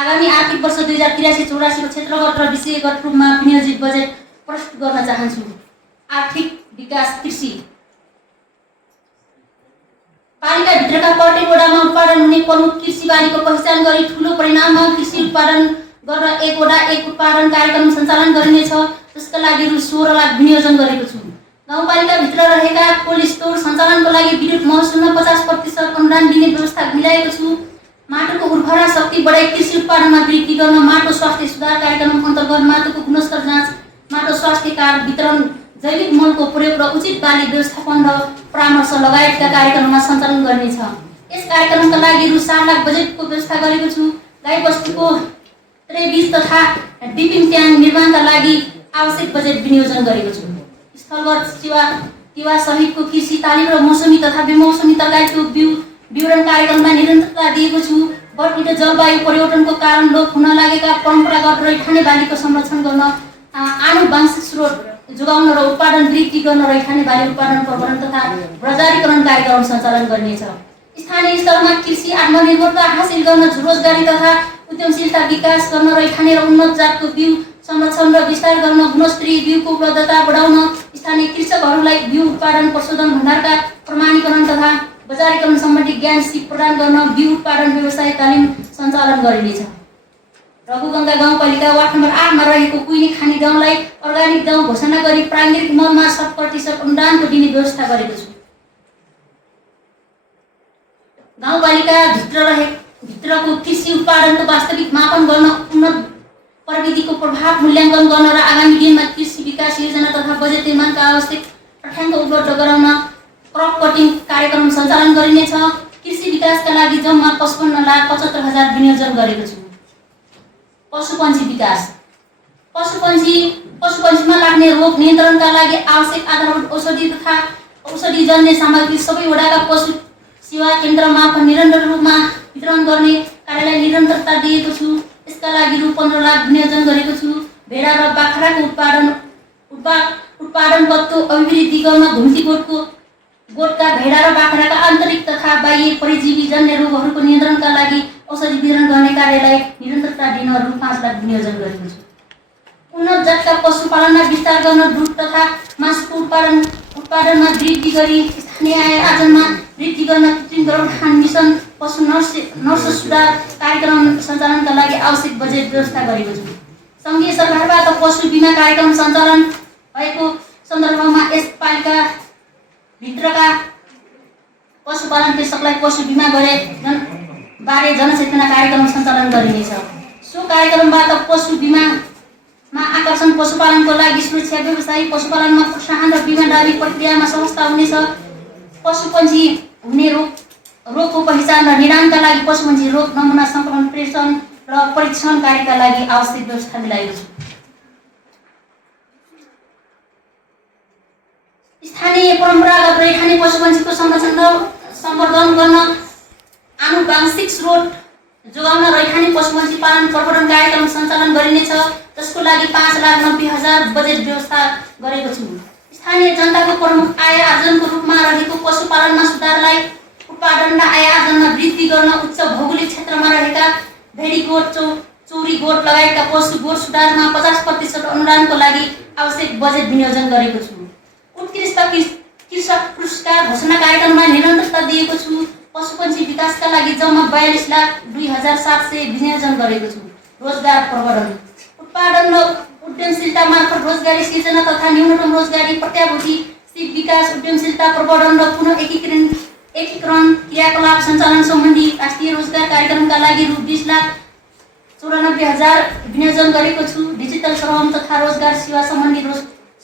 आगामी आर्थिक वर्ष 2083-84 को क्षेत्रगत र विषयगत रूपमा विनियोजित बजेट प्रस्तुत गर्न चाहन्छु। आर्थिक विकास कृषि पालिकाभित्रका प्रत्येक वडामा उत्पादन हुने प्रमुख कृषि बालीको पहिचान गरी ठूलो परिमाणमा कृषि उत्पादन गर्न एक वडा एक उत्पादन कार्यक्रम सञ्चालन गरिनेछ। त्यसका लागि रु 16 लाख विनियोजन गरेको छु। गाउँपालिकाभित्र रहेका कोल्ड स्टोर सञ्चालनको लागि विद्युत महसुलमा 50% अनुदान दिने व्यवस्था मिलाएको छु। माटोको उर्वरा शक्ति बढाई कृषि उत्पादनमा वृद्धि गर्न माटो स्वास्थ्य सुधार कार्यक्रम अन्तर्गत माटोको गुणस्तर जाँच, माटो स्वास्थ्य कार्ड वितरण, जैविक मलको प्रयोग र उचित बाली व्यवस्थापन र परामर्श लगायतका कार्यक्रममा सञ्चालन गर्नेछ। यस कार्यक्रमका लागि रु 7 लाख बजेटको व्यवस्था गरेको छु। गाईबस्तुको त्रेबीज तथा डिपिङ ट्याङ्क निर्माणका लागि आवश्यक बजेट विनियोजन गरेको छु। स्थलगत सेवा सहितको कृषि तालिम र मौसमी तथा बेमौसमी तरकारीको विवरण कार्यक्रममा निरन्तरता दिएको छु। बढ्दो जलवायु परिवर्तनको कारण लोप हुन लागेका परम्परागत रैथाने बालीको संरक्षण गर्न, आनुवंशिक स्रोत जोगाउन र उत्पादन वृद्धि गर्न रैथाने बाली उत्पादन प्रवर्धन तथा बजारीकरण कार्यक्रम सञ्चालन गर्नेछ। स्थानीय स्तरमा कृषि आत्मनिर्भरता हासिल गर्न, रोजगारी तथा उद्यमशीलता विकास गर्न, रैथाने र उन्नत जातको बिउ संरक्षण र विस्तार गर्न, गुणस्तरीय बिउको उपलब्धता बढाउन, स्थानीय कृषकहरूलाई बिउ उत्पादन प्रशोधन भण्डारका प्रमाणीकरण तथा बजारीकरण सम्बन्धी ज्ञान सिप प्रदान गर्न बिउ उत्पादन व्यवसाय तालिम सञ्चालन गरिनेछ। रघुगङ्गा गाउँपालिका वार्ड नम्बर 8 मा रहेको कुइनी खानी गाउँलाई अर्गानिक गाउँ घोषणा गरी प्राङ्गिक मलमा 100% अनुदानको दिने व्यवस्था गरेको छु। गाउँपालिका भित्रको कृषि उत्पादनको वास्तविक मापन गर्न, उन्नत प्रविधिको प्रभाव मूल्याङ्कन गर्न र आगामी दिनमा कृषि विकास योजना तथा बजेट निर्माणका आवश्यक तथ्याङ्क उपलब्ध गराउन क्रप कटिङ कार्यक्रम सञ्चालन गरिनेछ। कृषि विकासका लागि जम्मा 55,75,000 विनियोजन गरेको छु। पशुपन्छी विकास पशुपन्छीमा लाग्ने रोग नियन्त्रणका लागि आवश्यक आधारभूत औषधि तथा औषधिजन्य सामग्री सबै वडाका पशु सेवा केन्द्र मार्फत निरन्तर रूपमा वितरण गर्ने कार्यलाई निरन्तरता दिएको छु। यसका लागि रु 15 लाख विनियोजन गरेको छु। भेडा र बाख्राको उत्पादन पत्तो अभिवृद्धि गर्न घुम्ती गोठका भेडा र बाख्राका आन्तरिक तथा बाह्य परिजीवीजन्य रोगहरूको नियन्त्रणका लागि औषधि वितरण गर्ने कार्यलाई निरन्तरता दिन रु 5 लाख विनियोजन गरेको छु। उन्नत जातका पशुपालनमा विस्तार गर्न, दुध तथा मासुको उत्पादनमा वृद्धि गरी स्थानीय आय आर्जनमा वृद्धि गर्न कृत्रिम गर्भाधान मिसन, पशु नर्स सुधार कार्यक्रम सञ्चालनका लागि आवश्यक बजेट व्यवस्था गरेको छु। सङ्घीय सरकारबाट पशु बिमा कार्यक्रम सञ्चालन भएको सन्दर्भमा यस पालिका भित्रका पशुपालन कृषकलाई पशु बिमा बारे जनचेतना कार्यक्रम सञ्चालन गरिनेछ। सो कार्यक्रमबाट पशु बिमामा आकर्षण, पशुपालनको लागि सुरक्षा व्यवसायी, पशुपालनमा प्रोत्साहन र बिमा दावी प्रक्रियामा सहजता हुनेछ। पशुपन्छी हुने रोगको पहिचान र निदानका लागि पशुपन्छी रोग नमुना सङ्कलन प्रेषण र परीक्षण कार्यका लागि आवश्यक व्यवस्था मिलाएको छु। स्थानीय परम्परागत रैथाने पशुपन्छीको संरक्षण र सम्वर्धन गर्न, आनुवंशिक स्रोत जोगाउन रैथाने पशुपन्छी पालन प्रवर्धन कार्यक्रम सञ्चालन गरिनेछ। त्यसको लागि 5,90,000 बजेट व्यवस्था गरेको छु। स्थानीय जनताको प्रमुख आय आर्जनको रूपमा रहेको पशुपालनमा सुधारलाई उत्पादन र आय आर्जनमा वृद्धि गर्न उच्च भौगोलिक क्षेत्रमा रहेका भेडी गोठ, चौरी गोठ लगायतका पशु गोठ सुधारमा 50% अनुदानको लागि आवश्यक बजेट विनियोजन गरेको छु। उत्कृष्ट कृषक पुरस्कार घोषणा कार्यक्रममा निरन्तरता दिएको छु। पशुपन्छी विकासका लागि जम्मा 42,02,700 विनियोजन गरेको छु। रोजगार प्रवर्धन, उत्पादन र उद्यमशीलता मार्फत रोजगारी सृजना तथा न्यूनतम रोजगारी प्रत्याभूति, सिप विकास, उद्यमशीलता प्रवर्धन र पुनः एकीकरण क्रियाकलाप सञ्चालन सम्बन्धी राष्ट्रिय रोजगार कार्यक्रमका लागि रु 20,94,000 विनियोजन गरेको छु। डिजिटल श्रम तथा रोजगार सेवा सम्बन्धी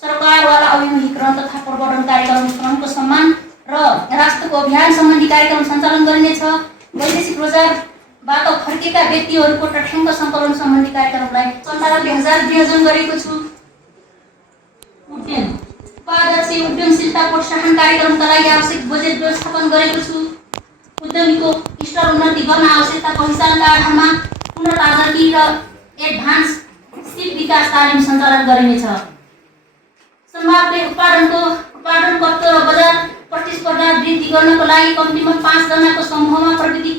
सरकारवाला अभिमुखीकरण तथा प्रवर्धन कार्यक्रम, श्रमको सम्मान र राष्ट्रको अभियान सम्बन्धी कार्यक्रम सञ्चालन गरिनेछ। वैदेशिक रोजगारबाट फर्केका व्यक्तिहरूको तथ्याङ्क सङ्कलन सम्बन्धी कार्यक्रमलाई 97,000 विनियोजन गरेको छु। उपाध्यक्ष उद्यमशीलता प्रोत्साहन कार्यक्रमका लागि आवश्यक बजेट व्यवस्थापन गरेको छु। उद्यमीको स्तर उन्नति गर्न आवश्यकता पहिचानका आधारमा पुनर्ताजगी र एडभान्स सिप विकास तालिम सञ्चालन गरिनेछ। सम्भाव्य उत्पादन पत्तो र बजार प्रतिस्पर्धा वृद्धि गर्नको लागि कम्तीमा 5 जनाको समूहमा प्राविधिक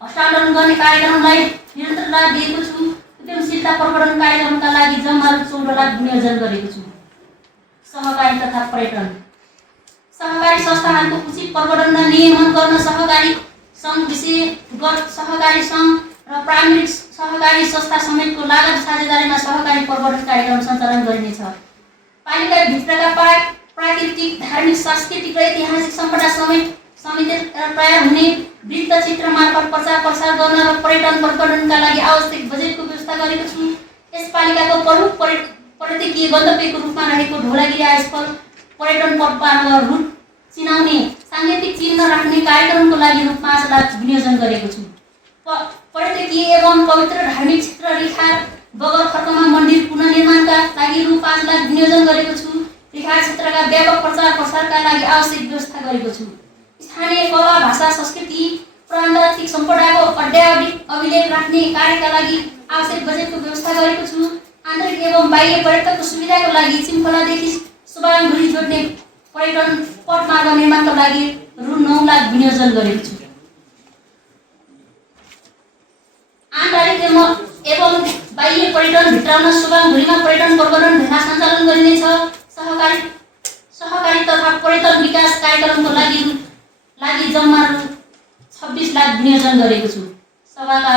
हस्तान्तरण गर्ने कार्यक्रमलाई निरन्तरता दिएको छु। उद्यमशीलता प्रवर्धन कार्यक्रमका लागि जम्मा रु 14 लाख विनियोजन गरेको छु। सहकारी तथा पर्यटन सहकारी संस्थाहरूको उचित प्रवर्धन र नियमन गर्न सहकारी सङ्घ, विषयगत सहकारी सङ्घ र प्राथमिक सहकारी संस्था समेतको लागत साझेदारीमा सहकारी प्रवर्धन कार्यक्रम सञ्चालन गरिनेछ। पालिकाभित्रका प्राकृतिक, धार्मिक, सांस्कृतिक र ऐतिहासिक सम्पदा समेत तयार हुने वृत्त चित्र मार्फत प्रचार प्रसार गर्न र पर्यटन प्रवर्धनका लागि आवश्यक बजेटको व्यवस्था गरेको छु। यस पालिकाको प्रमुख पर्यटकीय गन्तव्यको रूपमा रहेको धौलागिरी आइसफल पर्यटन पथ रुट चिनाउने साङ्गीतिक चिन्ह राख्ने कार्यक्रमको लागि रु 5 लाख विनियोजन गरेको छु। पर्यटकीय एवं पवित्र धार्मिक क्षेत्र रिखार बगरखर्कमा मन्दिर पुनर्निर्माणका लागि रु 5 लाख विनियोजन गरेको छु। रिखार क्षेत्रका व्यापक प्रचार प्रसारका लागि आवश्यक व्यवस्था गरेको छु। स्थानीय कला, भाषा, संस्कृति, प्रान्तात्तिक सम्पदाको अद्यावधिक अभिलेख राख्ने कार्यका लागि आवश्यक बजेटको व्यवस्था गरेको छु। आन्तरिक एवं बाह्य पर्यटकको सुविधाको लागि चिम्फलादेखि सुबाङधुरी जोड्ने पर्यटन पथ मार्ग निर्माणका लागि रु 9 लाख विनियोजन गरेको छु। आन्तरिक एवं बाह्य पर्यटन भित्राउन सुबाङधुरीमा पर्यटन प्रवर्धन भेला सञ्चालन गरिनेछ। सहकारी तथा पर्यटन विकास कार्यक्रमको लागि जम्मा रु 26 लाख विनियोजन गरेको छु। सभाका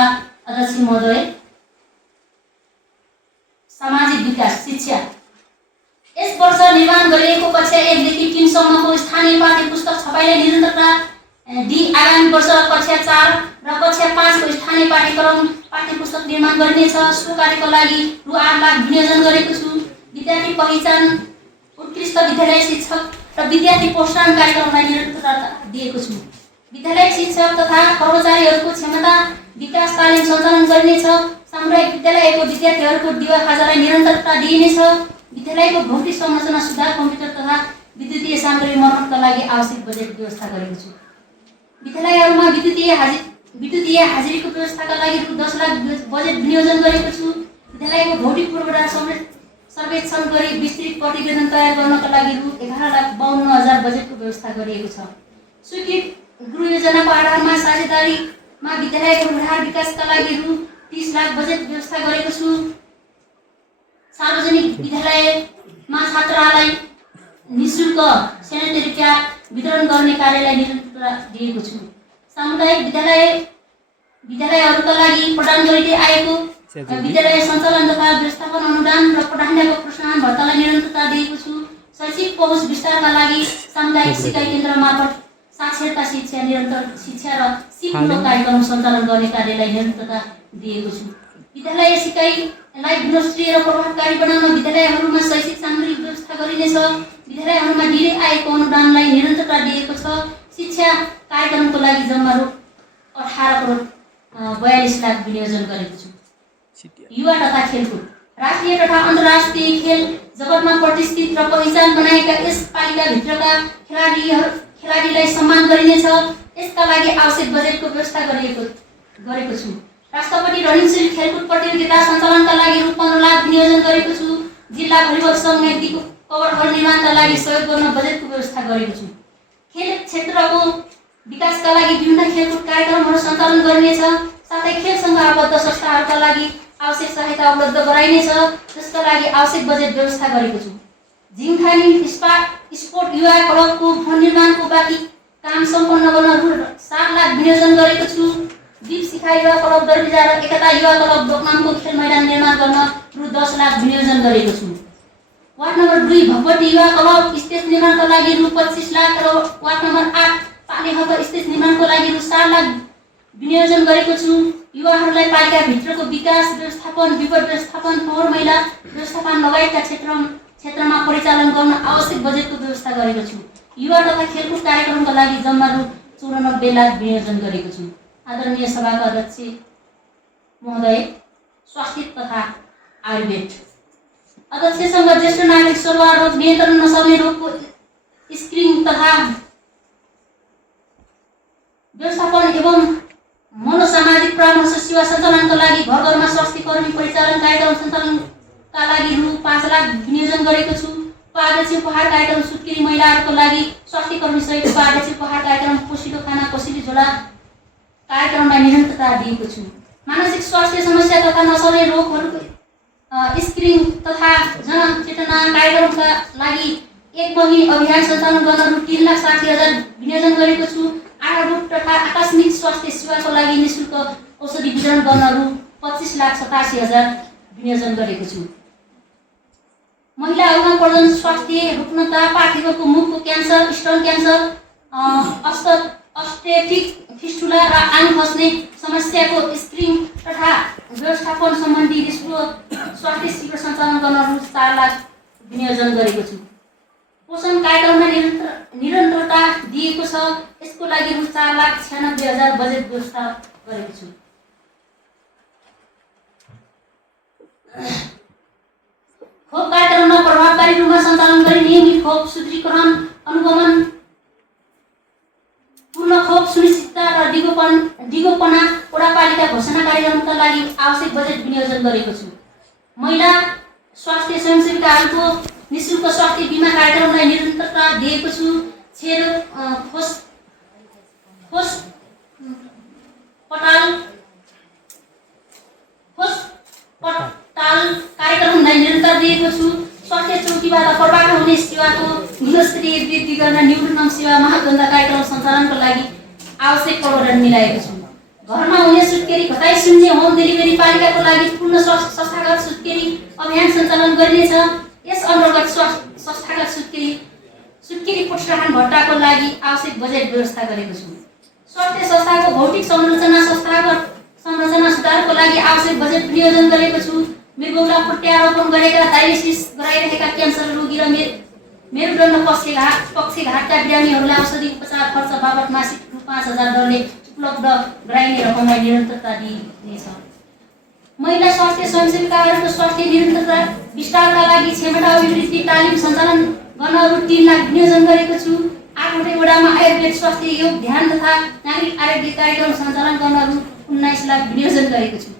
अध्यक्ष महोदय, सामाजिक विकास शिक्षा यस वर्ष निर्माण गरिएको कक्षा 1 देखि 3 सम्मको स्थानीय पाठ्य पुस्तक छपाईलाई निरन्तरता दिई आगामी वर्ष कक्षा 4 र कक्षा 5 को स्थानीय पाठ्य पुस्तक निर्माण गरिनेछ। सो कार्यको लागि रु 8 लाख विनियोजन गरेको छु। विद्यार्थी पहिचान, उत्कृष्ट विद्यालय शिक्षक र विद्यार्थी प्रोत्साहन कार्यक्रमलाई निरन्तरता दिएको छु। विद्यालय शिक्षक तथा कर्मचारीहरूको क्षमता विकास तालिम सञ्चालन गरिनेछ। सामुदायिक विद्यालयको विद्यार्थीहरूको दिवा खाजालाई निरन्तरता दिइनेछ। विद्यालयको भौतिक संरचना सुधार, कम्प्युटर तथा विद्युतीय सामग्री मर्मतका लागि आवश्यक बजेट व्यवस्था गरेको छु। विद्यालयहरूमा विद्युतीय हाजिरीको व्यवस्थाका लागि रु 10 लाख बजेट विनियोजन गरेको छु। विद्यालयको भौतिक पूर्वाधार सर्वेक्षण गरी विस्तृत प्रतिवेदन तयार गर्नका लागि रु 11,52,000 बजेटको व्यवस्था गरिएको छ। स्वीकृत गृह योजनाको आधारमा साझेदारीमा विद्यालयको व्यवहार विकासका लागि रु 30 लाख बजेट व्यवस्था गरेको छु। सार्वजनिक विद्यालयमा छात्रालाई निःशुल्क सेनिटरी प्याड वितरण गर्ने कार्यलाई निरन्तरता दिएको छु। सामुदायिक विद्यालयहरूका लागि प्रदान गरिँदै आएको विद्यालय सञ्चालन तथा व्यवस्थापन अनुदान र पढाइको प्रोत्साहन भत्तालाई निरन्तरता दिएको छु। शैक्षिक पहुँच विस्तारका लागि सामुदायिक सिकाइ केन्द्र मार्फत साक्षरता शिक्षा, निरन्तर शिक्षा र सिपमूलक कार्यक्रम सञ्चालन गर्ने कार्यलाई निरन्तरता दिएको छु। विद्यालय सिकाइलाई गुणस्तरीय र प्रभावकारी बनाउन विद्यालयहरूमा शैक्षिक सामग्री व्यवस्था गरिनेछ। विद्यालयहरूमा दिँदै आएको अनुदानलाई निरन्तरता दिएको छ। शिक्षा कार्यक्रमको लागि जम्मा रु 18 करोड 42 लाख विनियोजन गरेको छु। युवा तथा खेलकुद राष्ट्रिय तथा अन्तर्राष्ट्रिय खेल जगतमा प्रतिष्ठित र पहिचान बनाएका यस पालिकाभित्रका खेलाडीलाई सम्मान गरिनेछ। यसका लागि आवश्यक बजेटको व्यवस्था गरेको छु। राष्ट्रपति रणनीतिशील खेलकुद प्रतियोगिता सञ्चालनका लागि रु 15 लाख विनियोजन गरेको छु। जिल्ला भलिबल सङ्घ मेगदीको कभर हल निर्माणका लागि सहयोग गर्न बजेटको व्यवस्था गरेको छु। खेल क्षेत्रको विकासका लागि विभिन्न खेलकुद कार्यक्रमहरू सञ्चालन गरिनेछ। साथै खेलसँग आबद्ध संस्थाहरूका लागि आवश्यक सहायता उपलब्ध गराइनेछ, जसका लागि आवश्यक बजेट व्यवस्था गरेको छु। झिङखानी स्पोर्ट युवा क्लबको भवन निर्माणको बाँकी काम सम्पन्न गर्न रु 7 लाख विनियोजन गरेको छु। दीप शिखा युवा क्लब दरबिजा र एकता युवा क्लब दोकनामको खेल मैदान निर्माण गर्न रु 10 लाख विनियोजन गरेको छु। वार्ड नम्बर 2 भगवती युवा क्लब स्टेज निर्माणका लागि रु 25 लाख र वार्ड नम्बर 8 पालेहक स्टेज निर्माणको लागि रु 7 लाख विनियोजन गरेको छु। युवाहरूलाई पालिकाभित्रको विकास, व्यवस्थापन, विपद व्यवस्थापन, फोहोर मैला व्यवस्थापन लगायतका क्षेत्रमा परिचालन गर्न आवश्यक बजेटको व्यवस्था गरेको छु। युवा तथा खेलकुद कार्यक्रमका लागि जम्मा रु 94 लाख विनियोजन गरेको छु। आदरणीय सभाका अध्यक्ष महोदय, स्वास्थ्य तथा आयुर्वेद अध्यक्षसँग ज्येष्ठ नागरिक सरुवा रोग नियन्त्रण नसर्ने रोगको स्क्रिनिङ तथा व्यवस्थापन एवं मनोसामाजिक परामर्श सेवा सञ्चालनका लागि घर घरमा स्वास्थ्य कर्मी परिचालन कार्यक्रम सञ्चालनका लागि रु 5 लाख विनियोजन गरेको छु। उपाध्यक्ष उपहार कार्यक्रम सुत्केरी महिलाहरूको लागि स्वास्थ्य कर्मी सहित उपाध्यक्ष उपहार कार्यक्रम, पोसिलो खाना, कोसिली झोला कार्यक्रमलाई निरन्तरता दिएको छु। मानसिक स्वास्थ्य समस्या तथा नसर्ने रोगहरूको स्क्रिनिङ तथा जनचेतना कार्यक्रमका लागि 1 महिना अभियान सञ्चालन गर्न रु 3,60,000 विनियोजन गरेको छु। आधारभूत तथा आकस्मिक स्वास्थ्य सेवाको लागि निःशुल्क औषधि वितरण गर्न रु 25,87,000 विनियोजन गरेको छु। महिलाहरूमा प्रजनन स्वास्थ्य रोक्नता, पाठेघरको मुखको क्यान्सर, स्तन क्यान्सर, अस्टेटिक फिस्टुला र आङ खस्ने समस्याको स्क्रिनिङ तथा व्यवस्थापन सम्बन्धी विश्व स्वास्थ्य शिविर सञ्चालन गर्न रु 4 लाख विनियोजन गरेको छु। पोषण कार्यक्रममा निरन्तरता दिएको छ। यसको लागि रु 4,96,000 बजेट व्यवस्था गरेको छु। खोप कार्यक्रममा प्रभावकारी रूपमा सञ्चालन गरी नियमित खोप सूत्रीकरण, अनुगमन, पूर्ण खोप सुनिश्चितता र दिगोपना वडापालिका घोषणा कार्यक्रमका लागि आवश्यक बजेट विनियोजन गरेको छु। महिला स्वास्थ्य स्वयंसेविकाहरूको निःशुल्क स्वास्थ्य बिमा कार्यक्रमलाई निरन्तरता दिएको छु। पटाल कार्यक्रमलाई निरन्तर दिएको छु। स्वास्थ्य चौकीबाट प्रभाव हुने सेवाको गुणस्तरीय वृद्धि गर्न न्यूनतम सेवा मापदण्ड कार्यक्रम सञ्चालनको लागि आवश्यक प्रावधान मिलाएको छु। घरमा हुने सुत्केरी घटाइ शून्य होम डेलिभरी पालिकाको लागि पूर्ण संस्थागत सुत्केरी अभियान सञ्चालन गरिनेछ। यस अन्तर्गत संस्थागत सुत्केरी प्रोत्साहन भत्ताको लागि आवश्यक बजेट व्यवस्था गरेको छु। स्वास्थ्य संस्थाको भौतिक संरचना संरचना सुधारको लागि आवश्यक बजेट विनियोजन गरेको छु। मृगौला प्रत्यारोपण गरेका, डायलिसिस गराइरहेका क्यान्सर रोगी र मेरुदण्ड पक्षघातका बिरामीहरूलाई औषधि उपचार खर्च बाबत मासिक रु 5,000 दरले उपलब्ध गराइने रकमलाई निरन्तरता दिइनेछ। महिला स्वास्थ्य स्वयंसेविकाहरूको स्वास्थ्य निरन्तरता विस्तारका लागि क्षमता अभिवृद्धि तालिम सञ्चालन गर्न रु 3 लाख विनियोजन गरेको छु। 8वटै वडामा आयुर्वेद स्वास्थ्य योग ध्यान तथा नागरिक आरोग्य कार्यक्रम सञ्चालन गर्न रु 19 लाख विनियोजन गरेको छु।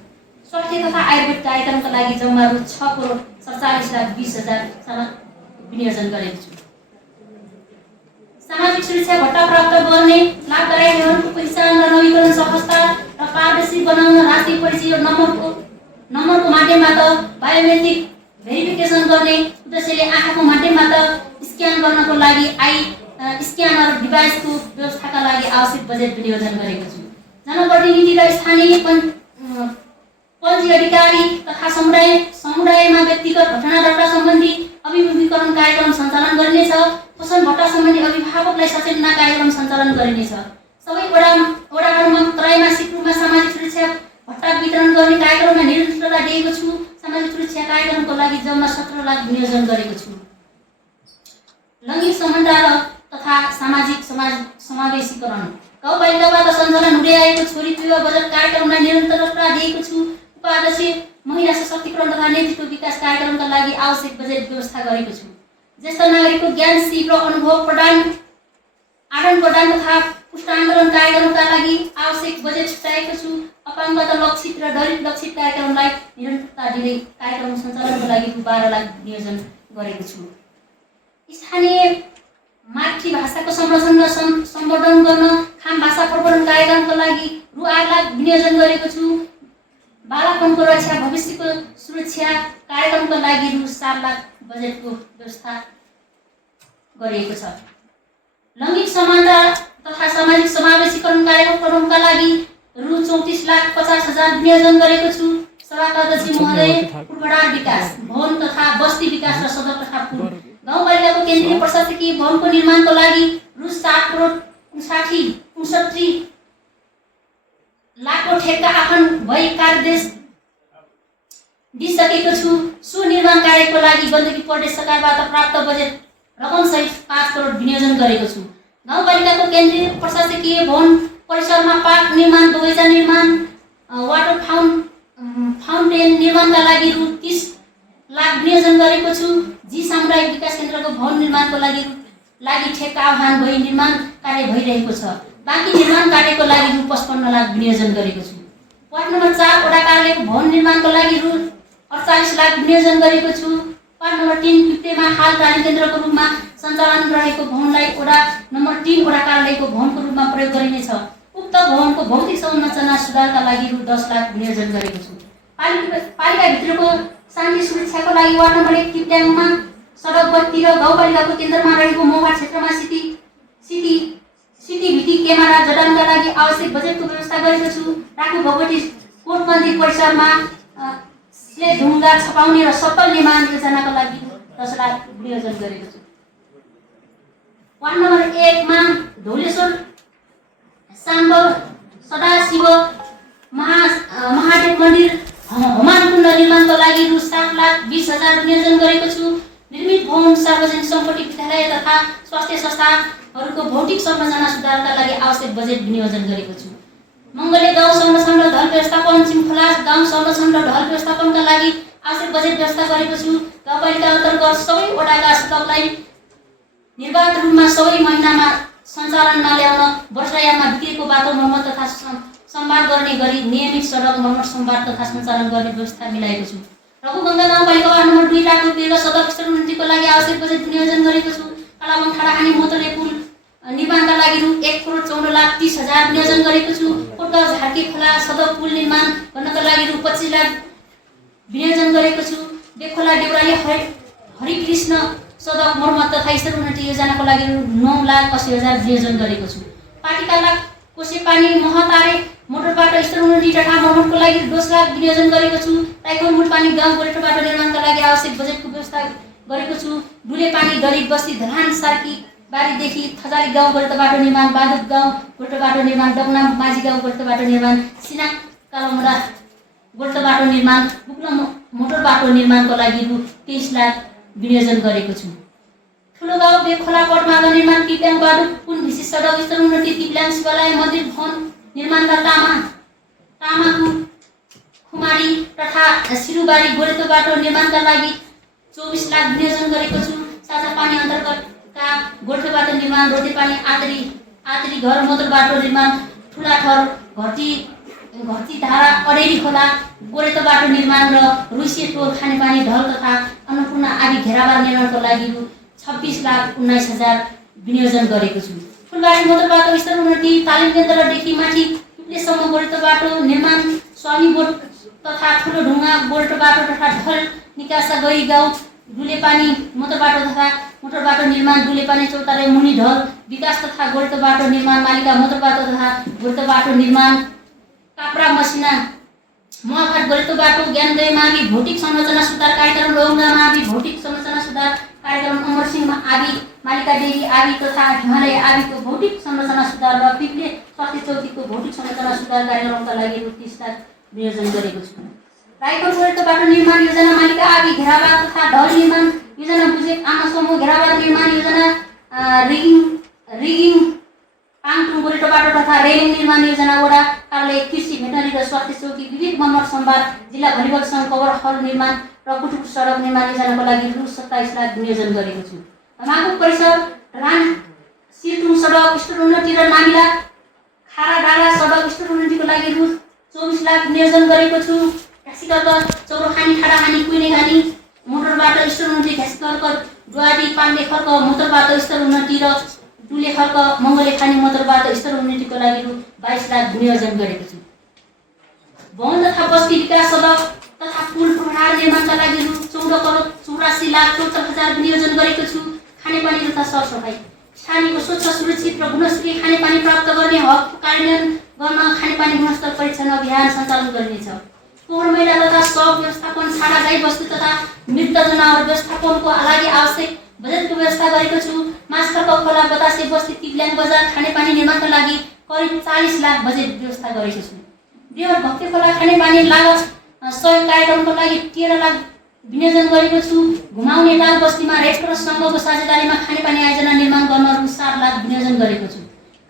स्वास्थ्य तथा आयुर्वेद कार्यक्रमका लागि जम्मा रु 6,47,20,000 विनियोजन गरेको छु। सामाजिक सुरक्षा भत्ता प्राप्त गर्ने लाभदायीहरूको पहिचान र नवीकरण सहजता र पारदर्शी बनाउन राष्ट्रिय परिचय नम्बरको माध्यमबाट बायोमेट्रिक भेरिफिकेसन गर्ने उद्देश्यले आँखाको माध्यमबाट स्क्यान गर्नको लागि स्क्यानर डिभाइसको व्यवस्थाका लागि आवश्यक बजेट विनियोजन गरेको छु। जनप्रतिनिधि र स्थानीय पञ्जी अधिकारी तथा समुदायमा व्यक्तिगत घटना दर्ता सम्बन्धी अभिमुखीकरण कार्यक्रम सञ्चालन गरिनेछ। पोषण भत्ता सम्बन्धी अभिभावकलाई सचेतना कार्यक्रम सञ्चालन गरिनेछ। सबै वडाहरूमा त्रैमासिक रूपमा सामाजिक सुरक्षा भत्ता वितरण गर्ने कार्यक्रममा निरन्तरता दिएको छु। सामाजिक सुरक्षा कार्यक्रमको लागि जम्मा 17 लाख विनियोजन गरेको छु। लैङ्गिक समानता तथा सामाजिक समावेशीकरण गाउँपालिकाबाट सञ्चालन हुँदै आएको छोरी विवाह बचत कार्यक्रमलाई निरन्तरता दिएको छु। उपाध्यक्ष महिला सशक्तिकरण तथा नेतृत्व विकास कार्यक्रमका लागि आवश्यक बजेट व्यवस्था गरेको छु। ज्येष्ठ नागरिकको ज्ञान सिप र अनुभव आदान प्रदान तथा पुष्टान्तरण कार्यक्रमका लागि आवश्यक बजेट छुट्याएको छु। अपाङ्गता लक्षित र दलित लक्षित कार्यक्रमलाई निरन्तरता दिँदै कार्यक्रम सञ्चालनको लागि रु 12 लाख विनियोजन गरेको छु। स्थानीय मातृभाषाको संरक्षण र सम्वर्धन गर्न खाम भाषा प्रवर्धन कार्यक्रमको लागि रु 8 लाख विनियोजन गरेको छु। बालकनको रक्षा भविष्यको सुरक्षा कार्यक्रमको लागि रु 7 लाख बजेटको व्यवस्था गरिएको छ। लैङ्गिक समानता तथा सामाजिक समावेशीकरण कार्यक्रमका लागि रु 34,50,000 विनियोजन गरेको छु। सभाका अध्यक्ष महोदय, पूर्वाधार विकास, भवन तथा बस्ती विकास र सडक तथा पुल गाउँपालिकाको केन्द्रीय प्रशासकीय भवनको निर्माणको लागि रु 7,59,69 लाखको ठेक्का आफन भई कार्यदेश दिइसकेको छु। सुनिर्माण कार्यको लागि गण्डकी प्रदेश सरकारबाट प्राप्त बजेट रकमसहित 5 करोड विनियोजन गरेको छु। गाउँपालिकाको केन्द्रीय प्रशासकीय भवन परिसरमा पार्क निर्माण, बगैँचा निर्माण, वाटर फाउन्टेन निर्माणका लागि रु 30 लाख विनियोजन गरेको छु। जी सामुदायिक विकास केन्द्रको भवन निर्माणको लागि ठेक्का आह्वान भई निर्माण कार्य भइरहेको छ। बाँकी निर्माण कार्यको लागि रु 55 लाख विनियोजन गरेको छु। वार्ड नम्बर 4 वडा कार्यालयको भवन निर्माणको लागि रु 48 लाख विनियोजन गरेको छु। वार्ड नम्बर 3 पिप्टेमा हाल प्राणी केन्द्रको रूपमा सञ्चालन रहेको भवनलाई वडा नम्बर 3 वडा कार्यालयको भवनको रूपमा प्रयोग गरिनेछ। उक्त भवनको भौतिक संरचना सुधारका लागि रु 10 लाख विनियोजन गरेको छु। पालिकाभित्रको शान्ति सुरक्षाको लागि वार्ड नम्बर 1 किप्ट्याङमा सडक बत्ती र गाउँपालिकाको केन्द्रमा रहेको मौवाड क्षेत्रमा सिटिभिटी क्यामेरा जडानका लागि आवश्यक बजेटको व्यवस्था गरेको छु। राखु भगवती कोट मन्दिर परिसरमा ढुङ्गा छपाउने र सतल निर्माण योजनाको लागि 10 लाख विनियोजन गरेको छु। वार्ड नम्बर 1 मा धौलेश्वर शाम्ब सदाशिव महादेव मन्दिर हमान कुण्ड निर्माणको लागि रु 7,20,000 विनियोजन गरेको छु। निर्मित भवन सार्वजनिक सम्पत्ति विद्यालय तथा स्वास्थ्य संस्थाहरूको भौतिक संरचना सुधारका लागि आवश्यक बजेट विनियोजन गरेको छु। मङ्गले गाउँ संरक्षण र ढल व्यवस्थापन सिमखोला गाउँ संरक्षण र ढल व्यवस्थापनका लागि आवश्यक बजेट व्यवस्था गरेको छु। गाउँपालिका अन्तर्गत सबै वडाका सडकलाई निर्वाध रूपमा सबै महिनामा सञ्चालनमा ल्याउन वर्षायाममा बिग्रेको बाटो मर्मत तथा सम्भार गर्ने गरी नियमित सडक मर्मत सम्भार तथा सञ्चालन गर्ने व्यवस्था मिलाएको छु। रघुगङ्गा गाउँपालिका वार्ड नम्बर 2 लाख रुपियाँको सडक विस्तार उन्नतिको लागि आवश्यक बजेट विनियोजन गरेको छु। कालाबन ठाडाहानी मोतले पुल निर्माणका लागि रु 1,14,30,000 विनियोजन गरेको छु। कोटगाउँ झार्के खोला सडक पुल निर्माण गर्नका लागि रु 25 लाख विनियोजन गरेको छु। बेखोला देउराली हरिकृष्ण सडक मर्मत तथा स्तर उन्नति योजनाको लागि रु 9,80,000 विनियोजन गरेको छु। पाटिकाला कोसेपानी महतारे मोटरबाटो स्तर उन्नति तथा मर्मतको लागि 10 लाख विनियोजन गरेको छु। टाइकोन मुटपानी गाउँ गोरेटो बाटो निर्माणका लागि आवश्यक बजेटको व्यवस्था गरेको छु। डुलेपानी गरीब बस्ती धरान सार्की बारीदेखि थजारी गाउँ गोरेटो बाटो निर्माण, बादुक गाउँ गोरेटो बाटो निर्माण, डगना माझी गाउँ गोरेटो बाटो निर्माण, सिना कालामुडा गोरेटो बाटो निर्माण, बुक्न मोटर बाटो निर्माणको लागि रु 23 लाख विनियोजन गरेको छु। ठुलो गाउँ बेखोला पटमार्ग निर्माण, किप्याङ बाडुक पुन विशेष सडक स्तर उन्नति, तिप्ल्याङ शिवालय मन्दिर भवन निर्माण र तामाकु खुमारी तथा सिरुबारी गोरेटो बाटो निर्माणका लागि 24 लाख विनियोजन गरेको छु। साझा पानी अन्तर्गतका गोरेटो बाटो निर्माण, रोटेपानी आतरी घर मोटर बाटो निर्माण, ठुलाठर घरती धारा अडेरी खोला गोरेटो बाटो निर्माण र रुसिए टोल खानेपानी ढल तथा अन्नपूर्ण आदि घेराबार निर्माणको लागि रु 26,19,000 विनियोजन गरेको छु। फुलबारी मोटर बाटो स्तर उन्नति, तालिम केन्द्रदेखि माथि टुप्लेसम्म गोरेटो बाटो निर्माण, स्वामी बोट तथा ठुलो ढुङ्गा गोरेटो बाटो तथा ढल निकासा गरी गाउँ डुलेपानी मोटर बाटो तथा मोटर बाटो निर्माण, डुलेपानी चौतारे मुनि ढल विकास तथा गोरेटो बाटो निर्माण, मालिका मोटर बाटो तथा गोरेटो बाटो निर्माण, काप्रा मसिना महाभाट गोरेटो बाटो, ज्ञानदय मावि भौतिक संरचना सुधार कार्यक्रम, रोहंगा मावि भौतिक संरचना सुधार कार्यक्रम, अमरसिंह आदि मालिका देवी आदि तथा हिमालय आदिको भौतिक संरचना सुधार र पिप्ले स्वास्थ्य चौकीको भौतिक संरचना सुधार कार्यक्रमका लागि रु 30 लाख विनियोजन गरेको छु। रायपुर गोरेटो बाटो निर्माण योजना, मालिका आदि घेराबार तथा ढल निर्माण योजना, बुझेक आमा समूह घेराबार निर्माण योजना, रिगिङ पाङटुङ गोरेटो बाटो तथा रेलिङ निर्माण योजना, वडा कार्यालय कृषि भेटनरी र स्वास्थ्य चौकी, विवेक मर्मत सम्भार, जिल्ला भलिबल सङ्घ कवर हल निर्माण र कुटुक सडक निर्माण योजनाको लागि रु 27 लाख विनियोजन गरेको छु। मागुक परिसर रान सिरटुङ सडक स्तर उन्नति र नामिला खारा डाँडा सडक स्तर उन्नतिको लागि रु 24 लाख विनियोजन गरेको छु। घाँसीकर्क चौरोखानी ठाडाहानी कुइनेघानी मोटर बाटो स्तर उन्नति, घाँसीकर्क डुवाडी पाण्डे खर्क मोटर बाटो स्तर उन्नति र डुले खर्क मङ्गले खानी मोटर बाटो स्तर उन्नतिको लागि रु 22 लाख विनियोजन गरेको छु। भवन तथा बस्ती विकास सडक तथा पुल प्रहार निर्माणका लागि रु 14,84,74,000 विनियोजन गरेको छु। खानेपानी तथा सरसफाइ, स्थानीयको स्वच्छ सुरक्षित र गुणस्तरीय खानेपानी प्राप्त गर्ने हकको कार्यान्वयन गर्न खानेपानी गुणस्तर परीक्षण अभियान सञ्चालन गरिनेछ। फोहोर मैला तथा शव व्यवस्थापन, छाडा गाई वस्तु तथा मृत जनावर व्यवस्थापनको लागि आवश्यक बजेटको व्यवस्था गरेको छु। माछखर्क खोला बतासे बस्ती तिप्ल्याङ बजार खानेपानी निर्माणका लागि करिब 40 लाख बजेट व्यवस्था गरेको छु। बृहत भक्ते खोला खानेपानी लागत सहयोग कार्यक्रमको लागि 13 लाख विनियोजन गरेको छु। घुमाउने टार बस्तीमा रेड क्रस सङ्घको साझेदारीमा खानेपानी आयोजना निर्माण गर्न रु 7 लाख विनियोजन गरेको छु।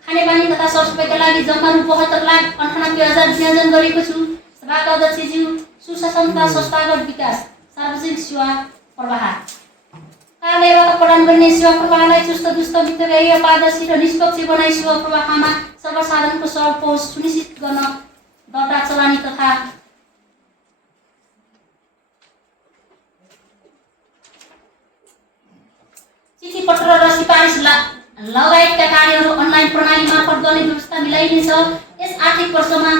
खानेपानी तथा सरसफाइका लागि जम्मा रु 72,98,000 विनियोजन गरेको छु। सभाका अध्यक्षज्यू, सुशासन तथा संस्थागत विकास, सार्वजनिक सेवा प्रवाह कार्यालयबाट प्रदान गरिने सेवा प्रवाहलाई चुस्त दुस्त मितव्ययी, पारदर्शी र निष्पक्ष बनाई सेवा प्रवाहमा सर्वसाधारणको सहज पहुँच सुनिश्चित गर्न दर्ता चलानी तथा चिठी पत्र र सिफारिस लगायतका कार्यहरू अनलाइन प्रणाली मार्फत गर्ने व्यवस्था मिलाइनेछ। आर्थिक वर्षमा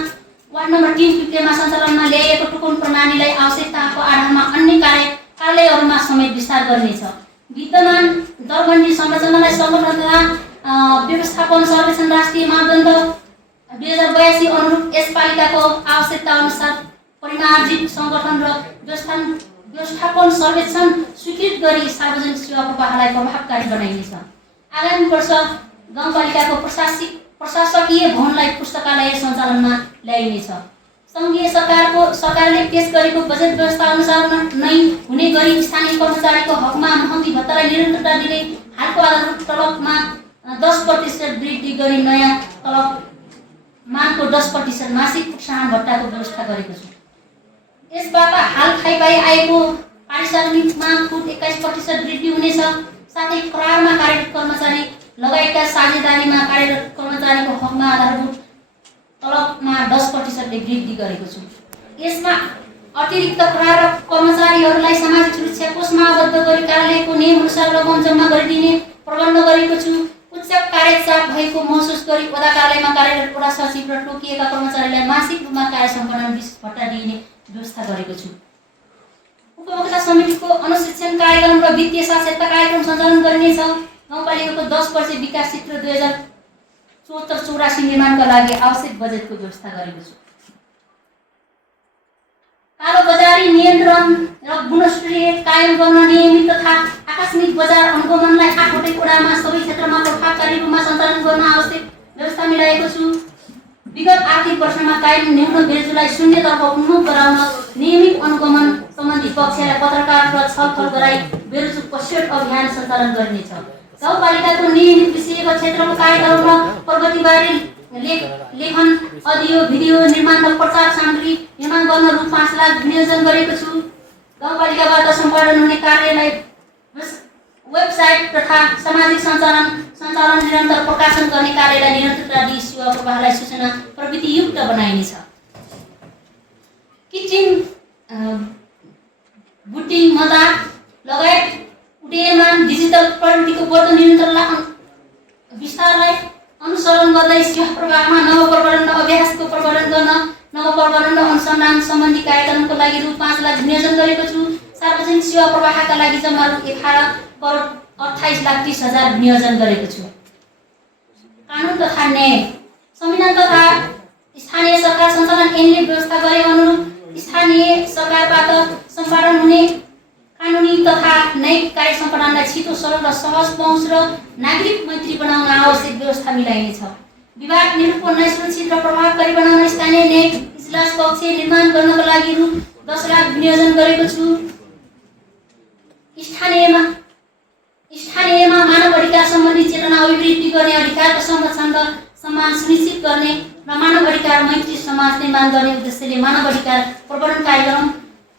वार्ड नम्बर 3 मा सञ्चालनमा ल्याइएको टोकन प्रणालीलाई आवश्यकताको आधारमा अन्य कार्यालयहरूमा समेत विस्तार गर्नेछ। विद्यमान दरबन्दी संरचनालाई सङ्गठन तथा व्यवस्थापन सर्वेक्षण राष्ट्रिय मापदण्ड 2082 अनुरूप यस पालिकाको आवश्यकता अनुसार परिमार्जित सङ्गठन र व्यवस्थापन सर्वेक्षण स्वीकृत गरी सार्वजनिक सेवा प्रवाहलाई प्रभावकारी बनाइनेछ। आगामी वर्ष गाउँपालिकाको प्रशासकीय भवनलाई पुस्तकालय सञ्चालनमा ल्याइनेछ। सङ्घीय सरकारले पेश गरेको बजेट व्यवस्था अनुसार नै हुने गरी स्थानीय कर्मचारीको हकमा महँगी भत्तालाई निरन्तरता दिँदै हालको आधारभूत तलबमा 10% वृद्धि गरी नयाँ तलब मानको 10% मासिक प्रोत्साहन भत्ताको व्यवस्था गरेको छु। यसबाट हाल खाइपाई आएको पारिश्रमिकमा कुल 21% वृद्धि हुनेछ। साथै करारमा कार्यरत कर्मचारी लगायतका साझेदारीमा कार्यरत कर्मचारीको हकमा आधारभूत तलबमा 10% वृद्धि गरेको छु। यसमा अतिरिक्त करार कर्मचारीहरूलाई सामाजिक सुरक्षा कोषमा आबद्ध गरी कार्यालयको नियमअनुसार रकम जम्मा गरिदिने प्रबन्ध गरेको छु। उच्च कार्यचाप भएको महसुस गरी वडा कार्यालयमा कार्यरत वडा सचिव र तोकिएका कर्मचारीलाई मासिक रूपमा कार्य सम्पादन विशेष भत्ता दिने व्यवस्था गरेको छु। उपभोक्ता समितिको अनुशिक्षण कार्यक्रम र वित्तीय साक्षरता कार्यक्रम सञ्चालन गरिनेछ। गाउँपालिकाको 10 वर्ष विकास क्षेत्र 2074-84 निर्माणका लागि आवश्यक बजेटको व्यवस्था गरेको छु। कालोबजारी नियन्त्रण र गुणस्तरीय कायम गर्न नियमित तथा आकस्मिक बजार अनुगमनलाई 8वटै वडामा सबै क्षेत्रमा प्रभावकारी रूपमा सञ्चालन गर्न आवश्यक व्यवस्था मिलाएको छु। विगत आर्थिक वर्षमा कायम न्यून बेजुलाई 0 तर्फ उन्मुख गराउन नियमित अनुगमन सम्बन्धी पक्षलाई पत्रकार र छलफल गराई बेरोजु पश्चात अभियान सञ्चालन गरिनेछ। गाउँपालिकाको नियमित विषयको क्षेत्रको कार्यक्रम र प्रगतिबारे लेखन, अडियो भिडियो निर्माण र प्रचार सामग्री निर्माण गर्न रु 5 लाख विनियोजन गरेको छु। गाउँपालिकाबाट सम्पादन हुने कार्यलाई वेबसाइट तथा सामाजिक सञ्चालन निरन्तर प्रकाशन गर्ने कार्यलाई निरन्तरता दिई सेवा प्रवाहलाई सूचना प्रविधियुक्त बनाइनेछ। किचिन बुटी मता लगायत उदयमान डिजिटल प्रविधिको बढ्दो निरन्तर विस्तारलाई अनुसरण गर्दै सेवा प्रवाहमा नवप्रवर्तन र अभ्यासको प्रवर्धन गर्न नवप्रवर्तन र अनुसन्धान सम्बन्धी कार्यक्रमको लागि रु 5 लाख विनियोजन गरेको छु। सार्वजनिक सेवा प्रवाहका लागि जम्मा रु 11,28,30,000 विनियोजन गरेको छु। कानुन तथा न्याय संविधान तथा स्थानीय सरकार सञ्चालन ऐनले व्यवस्था गरे अनुरूप स्थानीय सरकारबाट सम्पादन हुने कानुनी तथा न्यायिक कार्य सम्पादनलाई छिटो, सरल र सहज पहुँच र नागरिक मैत्री बनाउन आवश्यक व्यवस्था मिलाइनेछ। विवाद निरूपणलाई सुरक्षित र प्रभावकारी बनाउन स्थानीय न्यायिक इजलास कक्ष निर्माण गर्नका लागि रु 10 लाख विनियोजन गरेको छु। स्थानीयमा मानव अधिकार सम्बन्धी चेतना अभिवृद्धि गर्ने, अधिकारको संरक्षण र सम्मान सुनिश्चित गर्ने र मानव अधिकार मैत्री समाज निर्माण गर्ने उद्देश्यले मानव अधिकार प्रवर्धन कार्यक्रम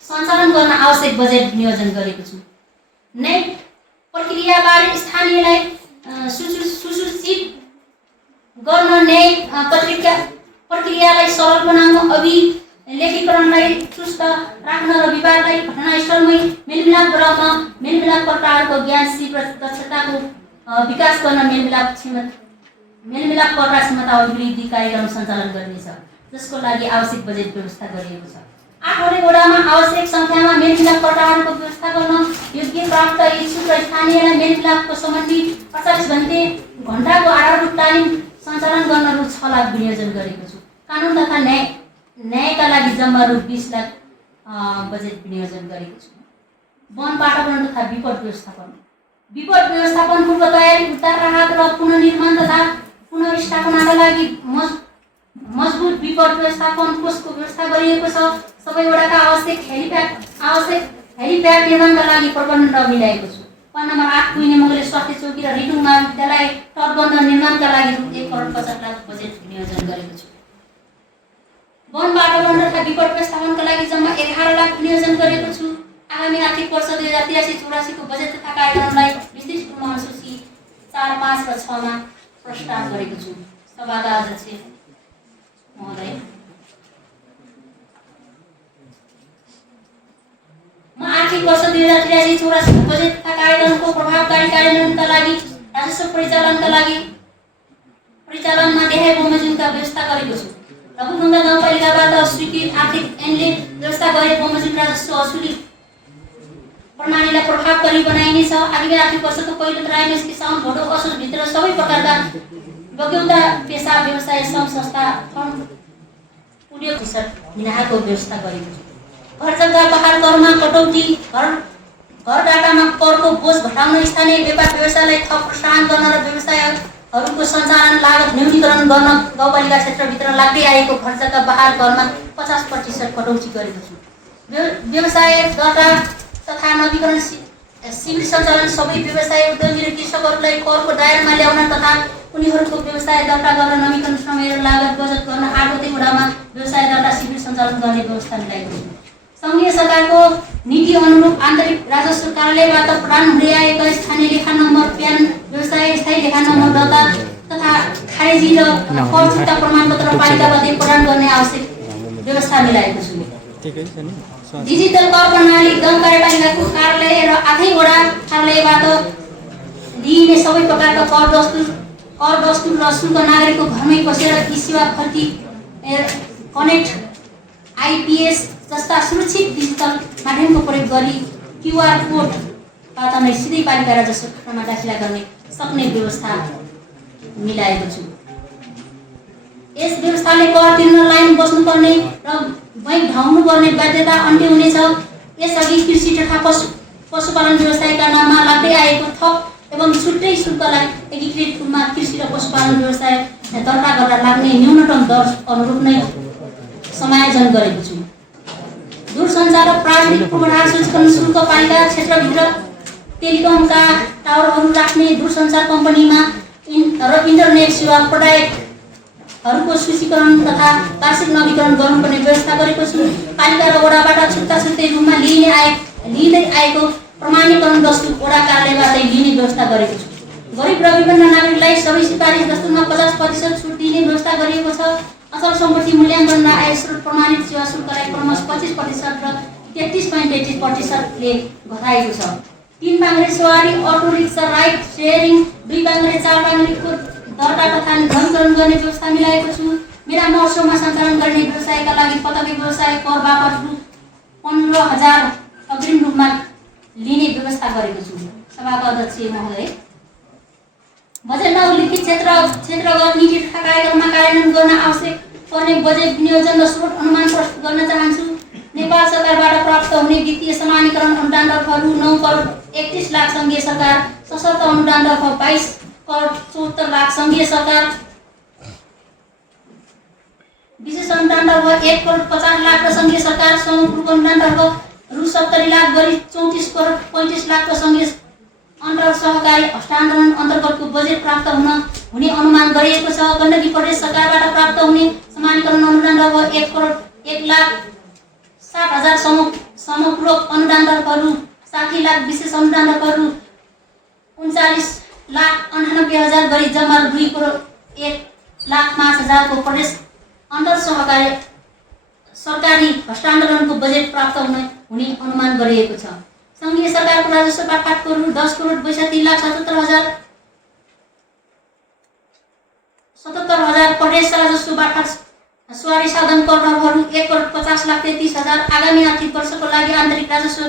सञ्चालन गर्न आवश्यक बजेट विनियोजन गरेको छु। न्यायिक प्रक्रियाबारे स्थानीयलाई सुसूचित गर्न, न्यायिक प्रक्रियालाई सरल बनाउन, अभिलेखीकरणलाई चुस्त राख्न र विवादलाई घटनास्थलमै मेलमिलाप गराउन, मेलमिलापकर्ताहरूको ज्ञान सिप र दक्षताको विकास गर्न मेलमिलापकर्ता क्षमता अभिवृद्धि कार्यक्रम सञ्चालन गरिनेछ, जसको लागि आवश्यक बजेट व्यवस्था गरिएको छ। 8वटै वडामा आवश्यक सङ्ख्यामा मेलमिलापकर्ताहरूको व्यवस्था गर्न, योग्य प्राप्त इच्छुक र स्थानीयलाई मेलमिलापको सम्बन्धी 48 घण्टाको आधारभूत तालिम सञ्चालन गर्न रु 6 लाख विनियोजन गरेको छु। कानुन तथा न्यायका लागि जम्मा रु 20 लाख बजेट विनियोजन गरेको छु। वन वातावरण तथा विपद व्यवस्थापन पूर्व तयारी, उद्धार राहत र पुनर्निर्माण तथा पुनर्स्थापनाका लागि मजबुत विपद व्यवस्थापन कोषको व्यवस्था गरिएको छ। सबै वडाका आवश्यक हेलिप्याड निर्माणका लागि प्रबन्ध मिलाएको छु। वार्ड नम्बर 8 कुइने मङ्गले स्वास्थ्य चौकी र रिटुङ महाविद्यालय तटबन्ध निर्माणका लागि रु 1,50 लाख बजेट विनियोजन गरेको छु। वन वातावरण तथा विपद व्यवस्थापनका लागि जम्मा 11 लाख विनियोजन गरेको छु। आगामी आर्थिक वर्ष 2083-84 को बजेट तथा कार्यक्रमलाई विस्तृत रूपमा अनुसूची 4, 5 र 6 मा प्रस्ताव गरेको छु। सभाका अध्यक्ष महोदय, म आर्थिक वर्ष 2083-84 को बजेट तथा कार्यक्रमको प्रभावकारी कार्यान्वयनका लागि राजस्व परिचालनमा देखाइ बमोजिमका व्यवस्था गरेको छु। रघुढुङ्गा गाउँपालिकाबाट स्वीकृत आर्थिक ऐनले व्यवस्था गरे बमोजिम राजस्व असुली प्रणालीलाई प्रभावकारी बनाइनेछ। आगामी आर्थिक वर्षको पहिलो त्रैमासिक साउन भदौ असोजभित्र सबै प्रकारका योग्यता पेशा व्यवसाय सङ्घ संस्था उद्योग मिनाहाको व्यवस्था गरेको छ। घर जग्गा पहाड करमा कटौती, घर डाटामा करको बोझ घटाउन, स्थानीय व्यापार व्यवसायलाई थप प्रोत्साहन गर्न र व्यवसायहरूको सञ्चालन लागत न्यूनीकरण गर्न गाउँपालिका क्षेत्रभित्र लाग्दै आएको घर जग्गा पहाड करमा 50% कटौती गरेको छु। व्यवसाय दर्ता तथा नवीकरण शिविर सञ्चालन सबै व्यवसाय उद्योगी र कृषकहरूलाई करको दायरामा ल्याउन तथा उनीहरूको व्यवसाय दर्ता गरेर नवीकरण समय र लागत बचत गर्न 8वटै वडामा व्यवसाय दर्ता शिविर सञ्चालन गर्ने व्यवस्था मिलाएको छ। सङ्घीय सरकारको नीति अनुरूप आन्तरिक राजस्व कार्यालयबाट प्रदान हुँदै आएका स्थानीय लेखा नम्बर, प्यान, व्यवसाय स्थायी लेखा नम्बर दर्ता तथा खारेजी र कर फिर्ता प्रमाणपत्र पालिकाबाट प्रदान गर्ने आवश्यक व्यवस्था मिलाएको छु। डिजिटल कर प्रणाली गाउँ कार्यपालिकाको कार्यालय र 8 वडा कार्यालयबाट लिइने सबै प्रकारका कर दस्तुर र शुल्क नागरिकको घरमै बसेर ई सेवा फर्ती कनेक्ट आइपिएस जस्ता सुरक्षित डिजिटल माध्यमको प्रयोग गरी क्युआर कोडबाट नै सिधै पालिका राजस्व खातामा दाखिला गर्ने सक्ने व्यवस्था मिलाएको छु। यस व्यवस्थाले कर तिर्न लाइन बस्नुपर्ने र बैंक धाउनुपर्ने बाध्यता अन्त्य हुनेछ। यसअघि कृषि तथा पशुपालन व्यवसायका नाममा लाग्दै आएको थप एवं छुट्टै शुल्कलाई एकीकृत रूपमा कृषि र पशुपालन व्यवसाय दर्ता गर्दा लाग्ने न्यूनतम दर अनुरूप नै समायोजन गरेको छु। दूरसञ्चार र प्राविधिक पूर्वाधार सूचीकरण शुल्क पालिका क्षेत्रभित्र टेलिकमका टावरहरू राख्ने दूरसञ्चार कम्पनीमा र इन्टरनेट सेवा प्रदायकहरूको सूचीकरण तथा वार्षिक नवीकरण गर्नुपर्ने व्यवस्था गरेको छु। पालिका र वडाबाट छुट्टै रूपमा लिँदै आएको प्रमाणीकरण दस्तुर वडा कार्यालयबाटै लिने व्यवस्था गरेको छु। गरिब र विभिन्न नागरिकलाई सबै सिफारिस दस्तुरमा 50% छुट दिने व्यवस्था गरिएको छ। अचल सम्पत्ति मूल्याङ्कन र आय स्रोत प्रमाणित सेवा शुल्कलाई क्रमश 25% र 33.33%ले घटाएको छ। 3 पाङ्ग्रे सवारी अटो रिक्सा राइड सेयरिङ, 2 पाङ्ग्रे 4 पाङ्ग्रेको दर्ता तथा नवीकरण गर्ने व्यवस्था मिलाएको छु। मेरा महोत्सवमा सञ्चालन गर्ने व्यवसायका लागि पटकै व्यवसाय कर बापत रु 15,000 अग्रिम रूपमा लिने व्यवस्था गरेको छु। सभाका अध्यक्ष महोदय, बजेटमा उल्लिखित क्षेत्रगत नीति तथा कार्यक्रममा कार्यान्वयन गर्न आवश्यक पर्ने बजेट विनियोजन र स्रोत अनुमान प्रस्तुत गर्न चाहन्छु। नेपाल सरकारबाट प्राप्त हुने वित्तीय समानीकरण अनुदान रकमहरू 9 करोड 31 लाख सङ्घीय सरकार, सशर्त अनुदान रकम 22 करोड 74 लाख सङ्घीय सरकार, विशेष अनुदान रकम 1 करोड 50 लाख र सङ्घीय सरकार, समग्र अनुदान रकम रु 70 लाख गरी 34 करोड 35 लाखको सङ्घीय अन्तर सहकारी हस्तान्तरण अन्तर्गतको बजेट प्राप्त हुने अनुमान गरिएको छ। गण्डकी प्रदेश सरकारबाट प्राप्त हुने समानीकरण अनुदान रकम 1 करोड 1 लाख 60,000 समग्र अनुदान रकम 60 लाख, विशेष अनुदान रकम 39 लाख 98,000 गरी जम्मा 2 करोड 1 लाख 5,000 को प्रदेश अन्तर सहकारी सरकारी हस्तान्तरणको बजेट प्राप्त हुने अनुमान गरिएको छ। सङ्घीय सरकारको राजस्व बापतको रु 10 करोड 62 लाख 77,000 प्रदेश राजस्व बापत सवारी साधन कर दरहरू 1 करोड 50 लाख 33,000। आगामी आर्थिक वर्षको लागि आन्तरिक राजस्व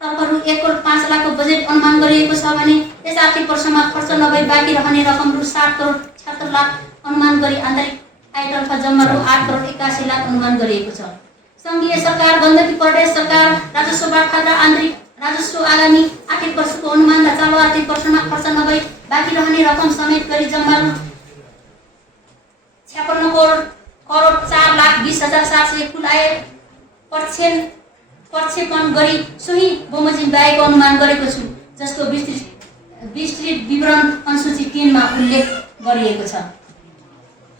तर्फहरू 1 करोड 5 लाखको बजेट अनुमान गरिएको छ भने यस आर्थिक वर्षमा खर्च नभई बाँकी रहने रकम रु 7 करोड 76 लाख अनुमान गरी आन्तरिक आयतर्फ जम्मा रु 8 करोड 81 लाख अनुमान गरिएको छ। सङ्घीय सरकार, गण्डकी प्रदेश सरकार राजस्व बापत र आन्तरिक राजस्व आगामी आर्थिक वर्षको अनुमान र चालु आर्थिक वर्षमा खर्च नभई बाँकी रहने रकम समेत गरी जम्मा रु 56 करोड 4 लाख 20,700 कुल आय प्रक्षेपण गरी सोही बमोजिम व्ययको अनुमान गरेको छु, जसको विस्तृत विवरण अनुसूची 3 मा उल्लेख गरिएको छ।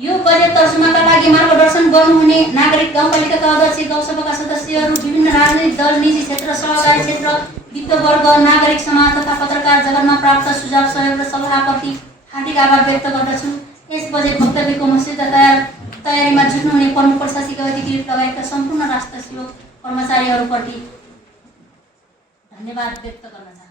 यो बजेट तर्जुमाका लागि मार्गदर्शन गर्नुहुने नागरिक, गाउँपालिकाका अध्यक्ष, गाउँसभाका सदस्यहरू, विभिन्न राजनीतिक दल, निजी क्षेत्र, सहकारी क्षेत्र, वित्त वर्ग, नागरिक समाज तथा पत्रकार जगतमा प्राप्त सुझाव, सहयोग र सल्लाहप्रति हार्दिक आभार व्यक्त गर्दछु। यस बजेट वक्तव्यको मस्यौदा तयारीमा जुट्नुहुने प्रमुख प्रशासकीय अधिकृत लगायतका सम्पूर्ण राष्ट्र सेवक कर्मचारीहरूप्रति धन्यवाद व्यक्त गर्न चाहन्छु।